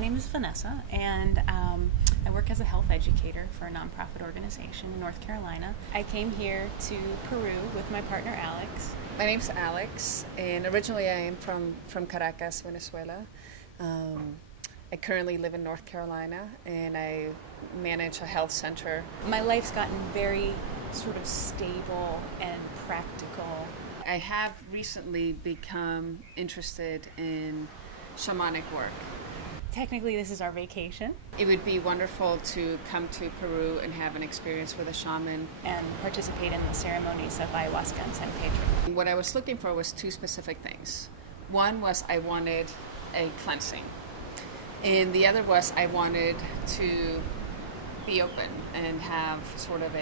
name is Vanessa, and I work as a health educator for a nonprofit organization in North Carolina. I came here to Peru with my partner Alex. My name's Alex, and originally I am from Caracas, Venezuela. I currently live in North Carolina, and I manage a health center. My life's gotten very sort of stable and practical. I have recently become interested in shamanic work. Technically, this is our vacation. It would be wonderful to come to Peru and have an experience with a shaman. And participate in the ceremonies of ayahuasca and San Pedro. What I was looking for was two specific things. One was I wanted a cleansing. And the other was I wanted to be open and have sort of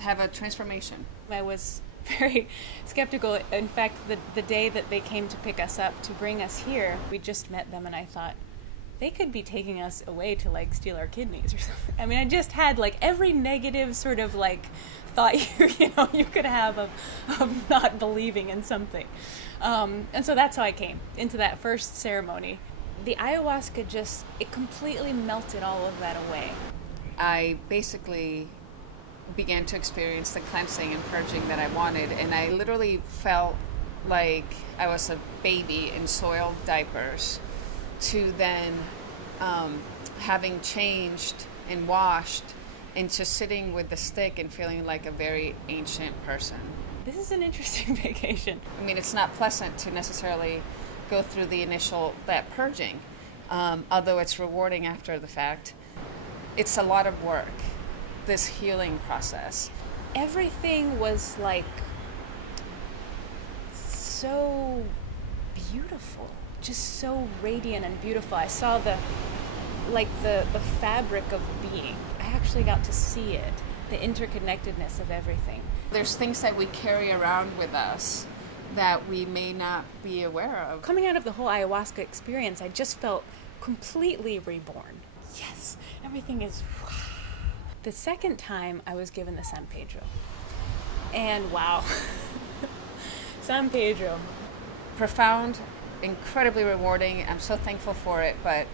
have a transformation. I was very skeptical. In fact, the day that they came to pick us up to bring us here, we just met them, and I thought they could be taking us away to like steal our kidneys or something. I mean, I just had like every negative sort of like thought you could have of not believing in something, and so that's how I came into that first ceremony. The ayahuasca it completely melted all of that away. I basically began to experience the cleansing and purging that I wanted, and I literally felt like I was a baby in soiled diapers to then having changed and washed and just sitting with the stick and feeling like a very ancient person. This is an interesting vacation. I mean, it's not pleasant to necessarily go through that purging, although it's rewarding after the fact. It's a lot of work, this healing process. Everything was like so beautiful, just so radiant and beautiful. I saw the fabric of being. I actually got to see it, the interconnectedness of everything. There's things that we carry around with us that we may not be aware of. Coming out of the whole ayahuasca experience, I just felt completely reborn. Yes, everything is... The second time I was given the San Pedro. And wow, San Pedro. Profound, incredibly rewarding. I'm so thankful for it, but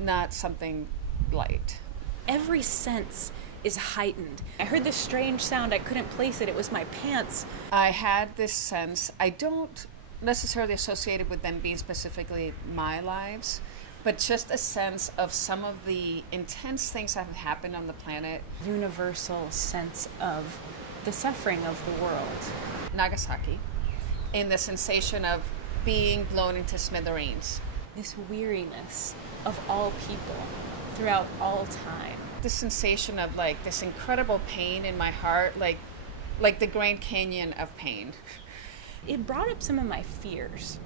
not something light. Every sense is heightened. I heard this strange sound. I couldn't place it. It was my pants. I had this sense. I don't necessarily associate it with them being specifically my lives, but just a sense of some of the intense things that have happened on the planet. Universal sense of the suffering of the world. Nagasaki, and the sensation of being blown into smithereens. This weariness of all people throughout all time. The sensation of like this incredible pain in my heart, like the Grand Canyon of pain. It brought up some of my fears.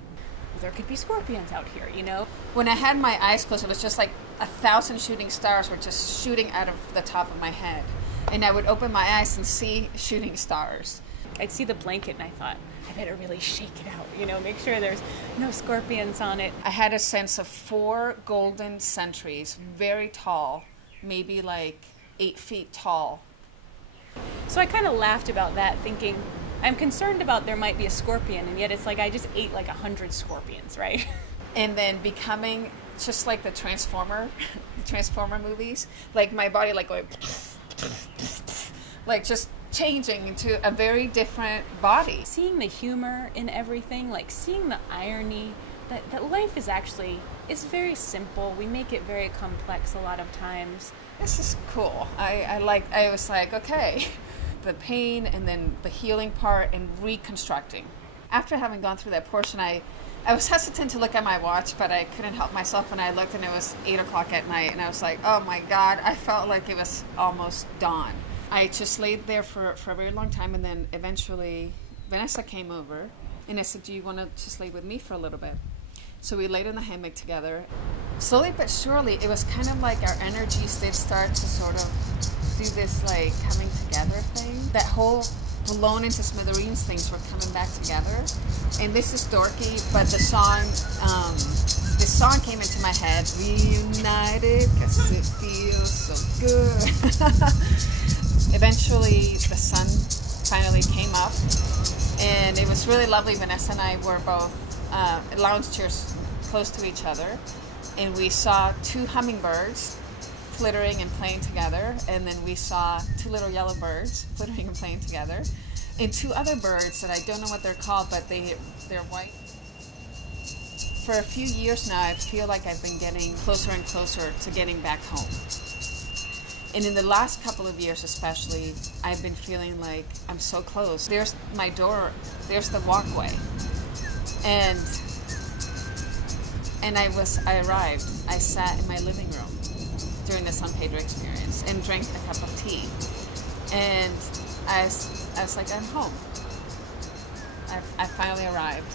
There could be scorpions out here, you know? When I had my eyes closed, it was just like 1,000 shooting stars were just shooting out of the top of my head. And I would open my eyes and see shooting stars. I'd see the blanket and I thought, I better really shake it out, make sure there's no scorpions on it. I had a sense of 4 golden sentries, very tall, maybe like 8 feet tall. So I kind of laughed about that, thinking, I'm concerned about there might be a scorpion, and yet it's like I just ate like 100 scorpions, right? And then becoming just like the Transformer movies, like my body like going, like just changing into a very different body. Seeing the humor in everything, like seeing the irony, that life is very simple. We make it very complex a lot of times. This is cool. I was like, okay. The pain and then the healing part and reconstructing. After having gone through that portion, I was hesitant to look at my watch, but I couldn't help myself when I looked and it was 8 o'clock at night, and I was like, oh my God, I felt like it was almost dawn. I just laid there for a very long time, and then eventually Vanessa came over and I said, do you want to just lay with me for a little bit? So we laid in the hammock together. Slowly but surely, it was kind of like our energies did start to sort of do this like coming together thing. That whole blown into smithereens things were coming back together. And this is dorky, but this song came into my head, Reunited, because it feels so good. Eventually, the sun finally came up, and it was really lovely. Vanessa and I were both lounge chairs close to each other, and we saw 2 hummingbirds flittering and playing together, and then we saw 2 little yellow birds flittering and playing together, and 2 other birds that I don't know what they're called, but they're white. For a few years now, I feel like I've been getting closer and closer to getting back home. And in the last couple of years especially, I've been feeling like I'm so close. There's my door, there's the walkway. And I arrived. I sat in my living room during the San Pedro experience and drank a cup of tea. And I was like, I'm home. I finally arrived.